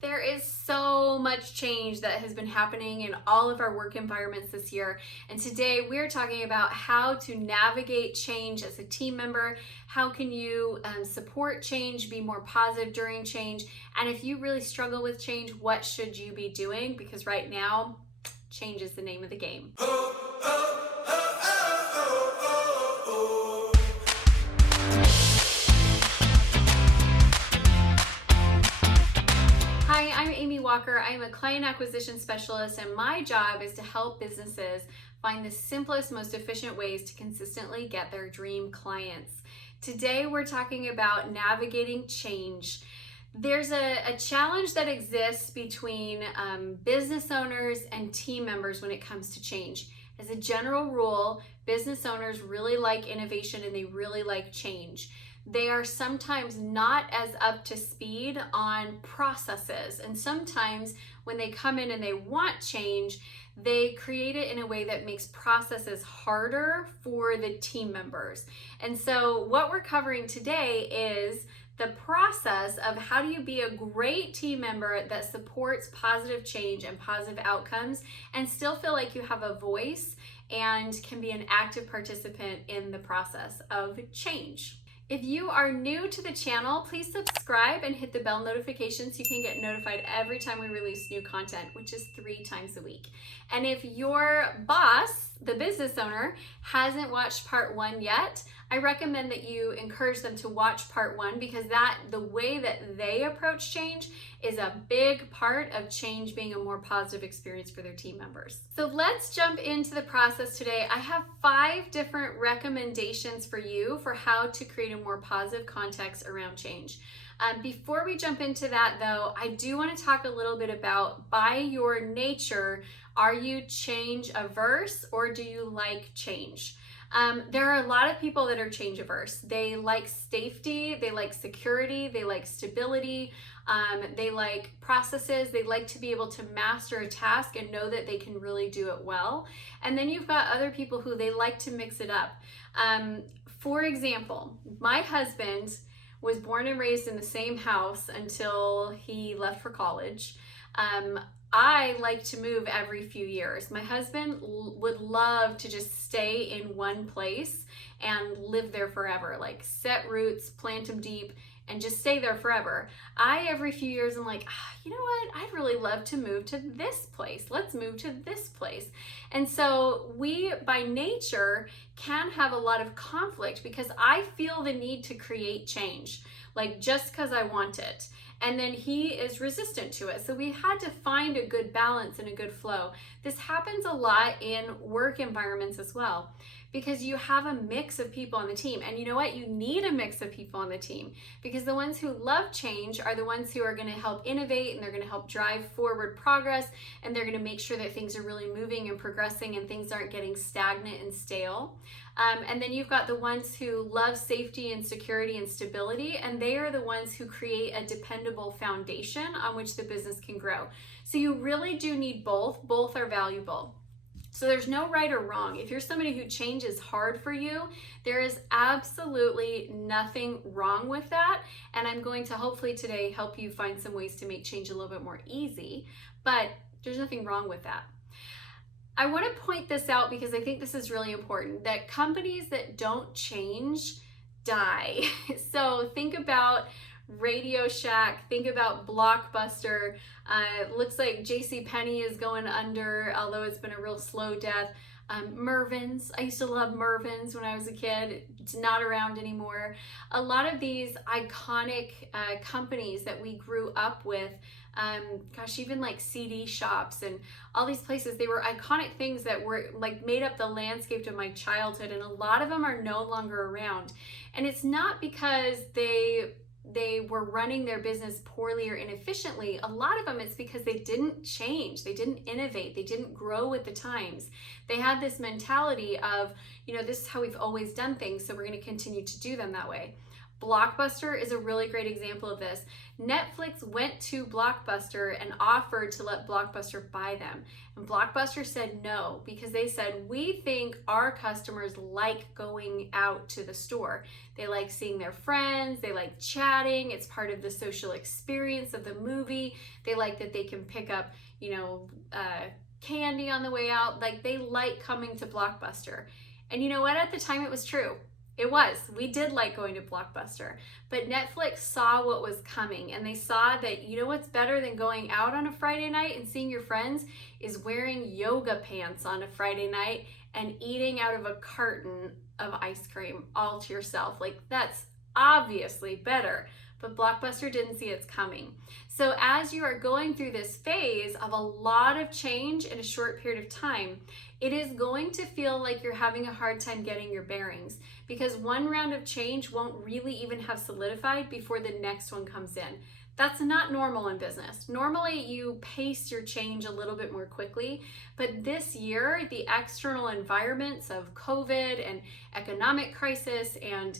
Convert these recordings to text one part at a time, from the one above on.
There is so much change that has been happening in all of our work environments this year. And today we're talking about how to navigate change as a team member. How can you support change, be more positive during change? And if you really struggle with change, what should you be doing? Because right now, change is the name of the game. Hi, I'm Amy Walker. I am a client acquisition specialist, and my job is to help businesses find the simplest, most efficient ways to consistently get their dream clients. Today, we're talking about navigating change. There's a challenge that exists between business owners and team members when it comes to change. As a general rule, business owners really like innovation and they really like change. They are sometimes not as up to speed on processes. And sometimes when they come in and they want change, they create it in a way that makes processes harder for the team members. And so what we're covering today is the process of how do you be a great team member that supports positive change and positive outcomes and still feel like you have a voice and can be an active participant in the process of change. If you are new to the channel, please subscribe and hit the bell notification so you can get notified every time we release new content, which is 3 times a week. And if your boss, the business owner, hasn't watched part 1 yet, I recommend that you encourage them to watch part 1 because the way that they approach change is a big part of change being a more positive experience for their team members. So let's jump into the process today. I have 5 different recommendations for you for how to create a more positive context around change. Before we jump into that though, I do want to talk a little bit about, by your nature, are you change averse or do you like change? There are a lot of people that are change averse. They like safety, they like security, they like stability, they like processes, they like to be able to master a task and know that they can really do it well. And then you've got other people who they like to mix it up. For example, my husband was born and raised in the same house until he left for college. I like to move every few years. My husband would love to just stay in one place and live there forever, like set roots, plant them deep, and just stay there forever. Every few years, I'm like, you know what? I'd really love to move to this place. Let's move to this place. And so we, by nature, can have a lot of conflict because I feel the need to create change, like just because I want it. And then he is resistant to it. So we had to find a good balance and a good flow. This happens a lot in work environments as well, because you have a mix of people on the team. And you know what? You need a mix of people on the team because the ones who love change are the ones who are going to help innovate and they're going to help drive forward progress and they're going to make sure that things are really moving and progressing and things aren't getting stagnant and stale. And then you've got the ones who love safety and security and stability, and they are the ones who create a dependable foundation on which the business can grow. So you really do need both. Both are valuable. So there's no right or wrong. If you're somebody who change is hard for you, there is absolutely nothing wrong with that. And I'm going to hopefully today help you find some ways to make change a little bit more easy, but there's nothing wrong with that. I want to point this out because I think this is really important, that companies that don't change die. So think about Radio Shack, think about Blockbuster. Looks like JCPenney is going under, although it's been a real slow death. Mervyn's, I used to love Mervyn's when I was a kid. It's not around anymore. A lot of these iconic companies that we grew up with, even like CD shops and all these places, they were iconic things that were like made up the landscape of my childhood, and a lot of them are no longer around. And it's not because they were running their business poorly or inefficiently. A lot of them, it's because they didn't change, they didn't innovate, they didn't grow with the times. They had this mentality of, this is how we've always done things, so we're going to continue to do them that way. Blockbuster is a really great example of this. Netflix went to Blockbuster and offered to let Blockbuster buy them. And Blockbuster said no, because they said, we think our customers like going out to the store. They like seeing their friends, they like chatting, it's part of the social experience of the movie. They like that they can pick up, candy on the way out. Like, they like coming to Blockbuster. And you know what? At the time, it was true. It was. We did like going to Blockbuster. But Netflix saw what was coming, and they saw that, what's better than going out on a Friday night and seeing your friends is wearing yoga pants on a Friday night and eating out of a carton of ice cream all to yourself. Like, that's obviously better. But Blockbuster didn't see it's coming. So as you are going through this phase of a lot of change in a short period of time, it is going to feel like you're having a hard time getting your bearings, because one round of change won't really even have solidified before the next one comes in. That's not normal in business. Normally you pace your change a little bit more quickly, but this year, the external environments of COVID and economic crisis and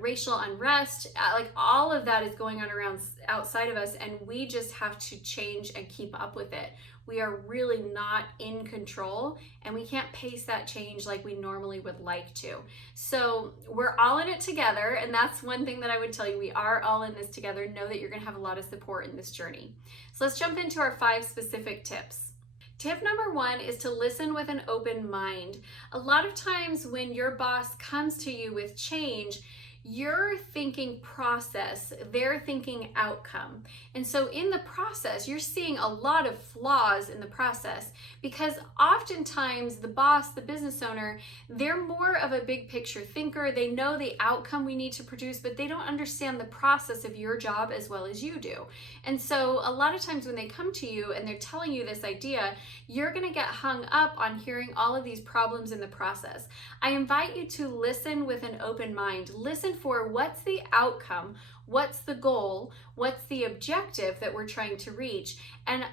racial unrest, like all of that is going on around outside of us, and we just have to change and keep up with it. We are really not in control, and we can't pace that change like we normally would like to. So we're all in it together, and that's one thing that I would tell you. We are all in this together. Know that you're going to have a lot of support in this journey. So let's jump into our 5 specific tips. Tip number 1 is to listen with an open mind. A lot of times when your boss comes to you with change, you're thinking process, they're thinking outcome. And so in the process, you're seeing a lot of flaws in the process, because oftentimes the boss, the business owner, they're more of a big picture thinker. They know the outcome we need to produce, but they don't understand the process of your job as well as you do. And so a lot of times when they come to you and they're telling you this idea, you're gonna get hung up on hearing all of these problems in the process. I invite you to listen with an open mind. Listen for what's the outcome, what's the goal, what's the objective that we're trying to reach, and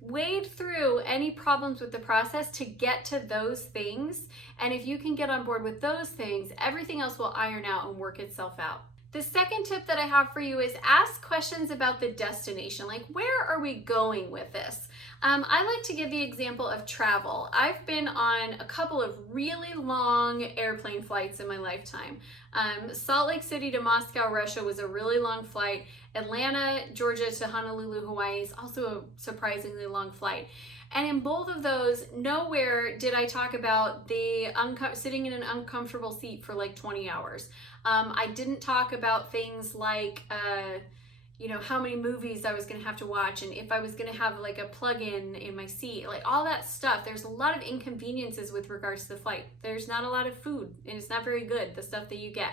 wade through any problems with the process to get to those things. And if you can get on board with those things, everything else will iron out and work itself out. The second tip that I have for you is ask questions about the destination. Like, where are we going with this? I like to give the example of travel. I've been on a couple of really long airplane flights in my lifetime. Salt Lake City to Moscow, Russia was a really long flight. Atlanta, Georgia to Honolulu, Hawaii is also a surprisingly long flight. And in both of those, nowhere did I talk about the sitting in an uncomfortable seat for like 20 hours. I didn't talk about things like, how many movies I was going to have to watch, and if I was going to have like a plug-in in my seat, like all that stuff. There's a lot of inconveniences with regards to the flight. There's not a lot of food, and it's not very good, the stuff that you get.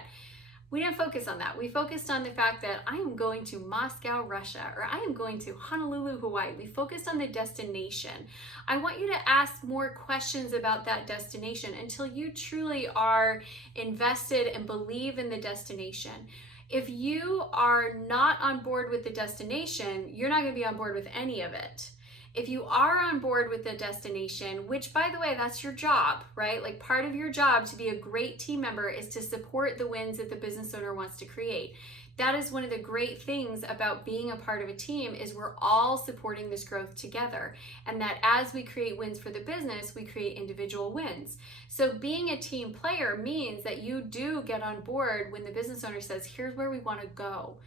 We didn't focus on that. We focused on the fact that I am going to Moscow, Russia, or I am going to Honolulu, Hawaii. We focused on the destination. I want you to ask more questions about that destination until you truly are invested and believe in the destination. If you are not on board with the destination, you're not going to be on board with any of it. If you are on board with the destination, which by the way, that's your job, right? Like, part of your job to be a great team member is to support the wins that the business owner wants to create. That is one of the great things about being a part of a team, is we're all supporting this growth together. And that as we create wins for the business, we create individual wins. So being a team player means that you do get on board when the business owner says, here's where we want to go.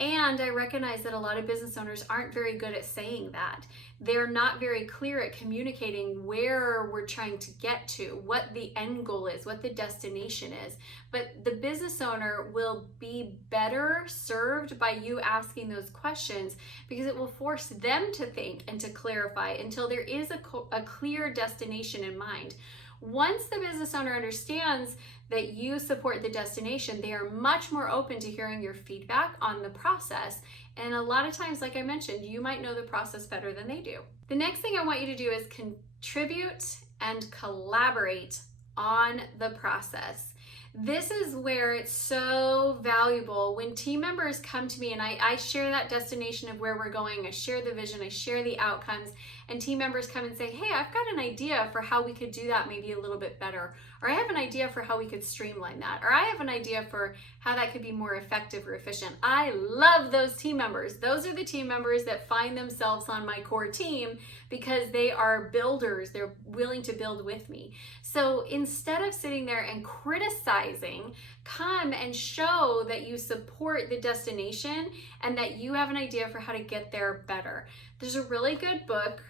And I recognize that a lot of business owners aren't very good at saying that. They're not very clear at communicating where we're trying to get to, what the end goal is, what the destination is. But the business owner will be better served by you asking those questions, because it will force them to think and to clarify until there is a clear destination in mind. Once the business owner understands that you support the destination, they are much more open to hearing your feedback on the process. And a lot of times, like I mentioned, you might know the process better than they do. The next thing I want you to do is contribute and collaborate on the process. This is where it's so valuable when team members come to me and I share that destination of where we're going, I share the vision, I share the outcomes, and team members come and say, hey, I've got an idea for how we could do that maybe a little bit better, or I have an idea for how we could streamline that, or I have an idea for how that could be more effective or efficient. I love those team members. Those are the team members that find themselves on my core team because they are builders. They're willing to build with me. So instead of sitting there and criticizing, come and show that you support the destination and that you have an idea for how to get there better. There's a really good book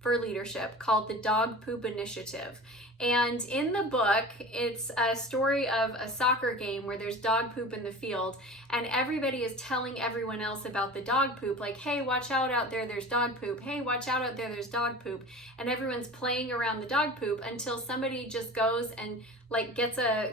for leadership called The Dog Poop Initiative. And in the book, it's a story of a soccer game where there's dog poop in the field, and everybody is telling everyone else about the dog poop, like, hey, watch out there, there's dog poop. Hey, watch out there, there's dog poop. And everyone's playing around the dog poop until somebody just goes and like gets a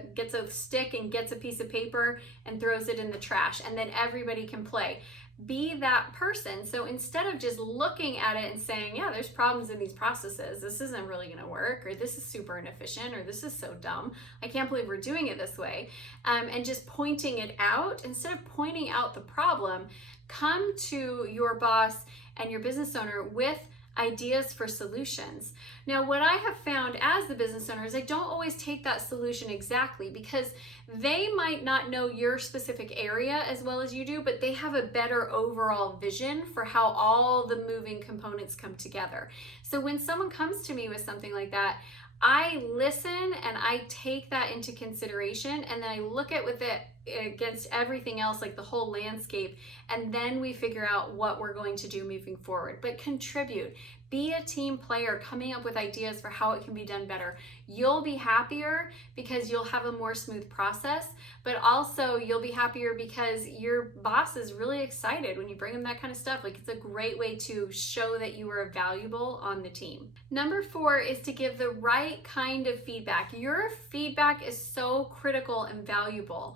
stick and gets a piece of paper and throws it in the trash, and then everybody can play. Be that person. So instead of just looking at it and saying, yeah, there's problems in these processes, this isn't really going to work, or this is super inefficient, or this is so dumb, I can't believe we're doing it this way, and just pointing it out, instead of pointing out the problem, come to your boss and your business owner with ideas for solutions. Now, what I have found as the business owner is I don't always take that solution exactly, because they might not know your specific area as well as you do, but they have a better overall vision for how all the moving components come together. So when someone comes to me with something like that, I listen and I take that into consideration, and then I look at with it against everything else, like the whole landscape, and then we figure out what we're going to do moving forward. But contribute. Be a team player, coming up with ideas for how it can be done better. You'll be happier because you'll have a more smooth process, but also you'll be happier because your boss is really excited when you bring them that kind of stuff. Like, it's a great way to show that you are valuable on the team. Number 4 is to give the right kind of feedback. Your feedback is so critical and valuable.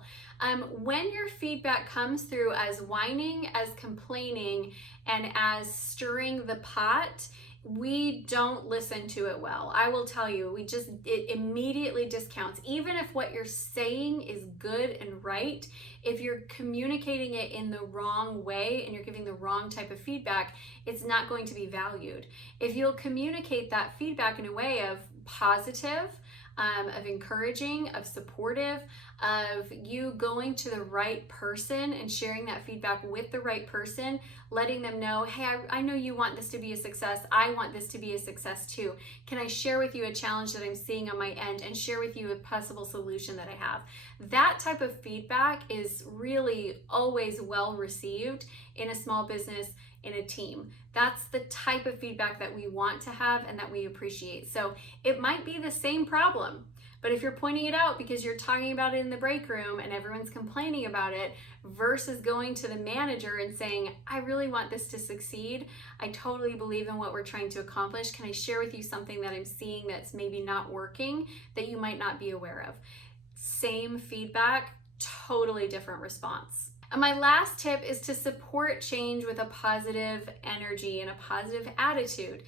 When your feedback comes through as whining, as complaining, and as stirring the pot, we don't listen to it well. I will tell you, it immediately discounts. Even if what you're saying is good and right, if you're communicating it in the wrong way and you're giving the wrong type of feedback, it's not going to be valued. If you'll communicate that feedback in a way of positive, of encouraging, of supportive, of you going to the right person and sharing that feedback with the right person, letting them know, hey, I know you want this to be a success. I want this to be a success too. Can I share with you a challenge that I'm seeing on my end and share with you a possible solution that I have? That type of feedback is really always well received in a small business, in a team. That's the type of feedback that we want to have and that we appreciate. So it might be the same problem, but if you're pointing it out because you're talking about it in the break room and everyone's complaining about it, versus going to the manager and saying, I really want this to succeed. I totally believe in what we're trying to accomplish. Can I share with you something that I'm seeing that's maybe not working that you might not be aware of? Same feedback, totally different response. And my last tip is to support change with a positive energy and a positive attitude.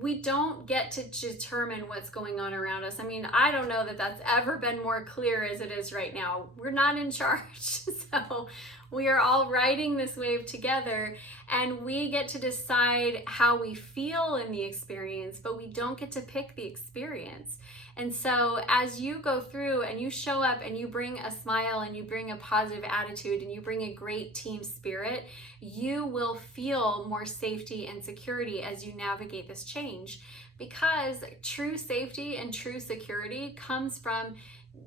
We don't get to determine what's going on around us. I mean, I don't know that that's ever been more clear as it is right now. We're not in charge. So we are all riding this wave together, and we get to decide how we feel in the experience, but we don't get to pick the experience. And so as you go through and you show up and you bring a smile and you bring a positive attitude and you bring a great team spirit, you will feel more safety and security as you navigate this change, because true safety and true security comes from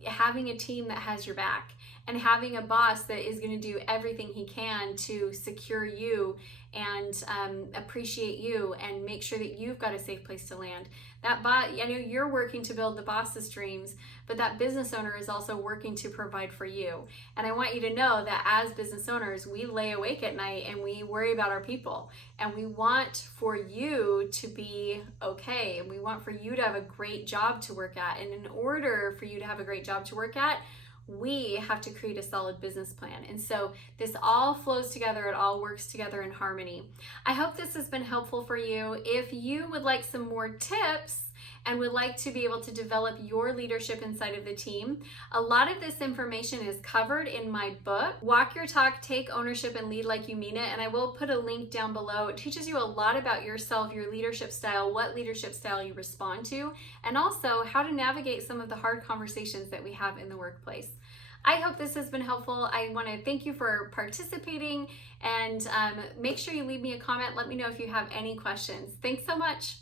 having a team that has your back and having a boss that is going to do everything he can to secure you and appreciate you and make sure that you've got a safe place to land. That I know you're working to build the boss's dreams, but that business owner is also working to provide for you. And I want you to know that as business owners, we lay awake at night and we worry about our people, and we want for you to be okay, and we want for you to have a great job to work at. And in order for you to have a great job to work at, we have to create a solid business plan. And so this all flows together, it all works together in harmony. I hope this has been helpful for you. If you would like some more tips and would like to be able to develop your leadership inside of the team, a lot of this information is covered in my book, Walk Your Talk, Take Ownership and Lead Like You Mean It. And I will put a link down below. It teaches you a lot about yourself, your leadership style, what leadership style you respond to, and also how to navigate some of the hard conversations that we have in the workplace. I hope this has been helpful. I want to thank you for participating, and make sure you leave me a comment. Let me know if you have any questions. Thanks so much.